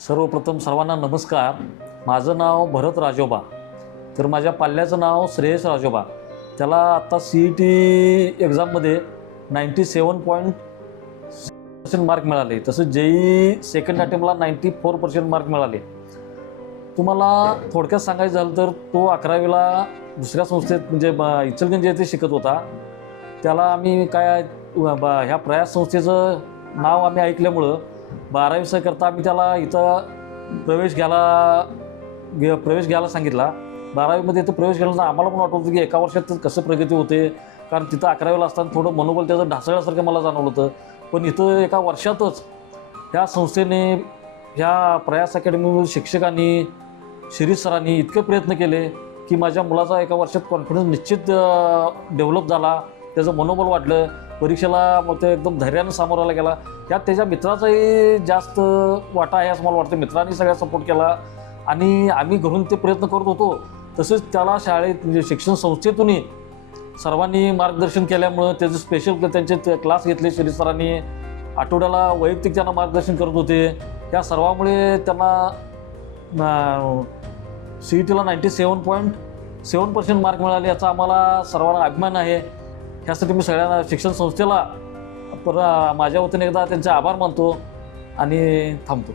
सर्वप्रथम सर्वांना नमस्कार. माझं नाव भरत राजोबा. तर माझ्या पाल्याचं नाव श्रेयस राजोबा. त्याला आत्ता CET एक्झाममध्ये 97% मार्क मिळाले. तसं JEE सेकंड अटेम्प्टला 94% मार्क मिळाले. तुम्हाला थोडक्यात सांगायचं झालं तर तो 11वीला दुसऱ्या संस्थेत म्हणजे इचलकरंजी येथे शिकत होता. त्याला आम्ही काय ह्या प्रयास संस्थेचं नाव आम्ही ऐकल्यामुळं 12वी करता आम्ही त्याला इथं प्रवेश घ्यायला सांगितला. 12वीमध्ये इथं प्रवेश घ्यायला आम्हाला पण वाटत होतं की एका वर्षात कसं प्रगती होते, कारण तिथं 11वीला असताना थोडं मनोबल त्याचं ढासळल्यासारखं मला जाणवलं होतं. पण इथं एका वर्षातच ह्या संस्थेने, ह्या प्रयास अकॅडमीमधील शिक्षकांनी, शिरीष सरांनी इतके प्रयत्न केले की माझ्या मुलाचा एका वर्षात कॉन्फिडन्स निश्चित डेव्हलप झाला. त्याचं मनोबल वाढलं. परीक्षेला मग ते एकदम धैर्यानं सामोरायला गेला. त्यात त्याच्या मित्राचाही जास्त वाटा आहे असं मला वाटतं. मित्रांनी सगळ्या सपोर्ट केला आणि आम्ही घरून ते प्रयत्न करत होतो. तसेच त्याला शाळेत म्हणजे शिक्षण संस्थेतूनही सर्वांनी मार्गदर्शन केल्यामुळं त्याचे स्पेशल त्यांचे क्लास घेतले. शिरीष सरांनी आठवड्याला वैयक्तिक त्यांना मार्गदर्शन करत होते. त्या सर्वामुळे त्यांना CETला 97.7% मार्क मिळाले. याचा आम्हाला सर्वांना अभिमान आहे. ह्यासाठी मी सगळ्यांना शिक्षण संस्थेला माझ्या वतीने एकदा त्यांचे आभार मानतो आणि थांबतो.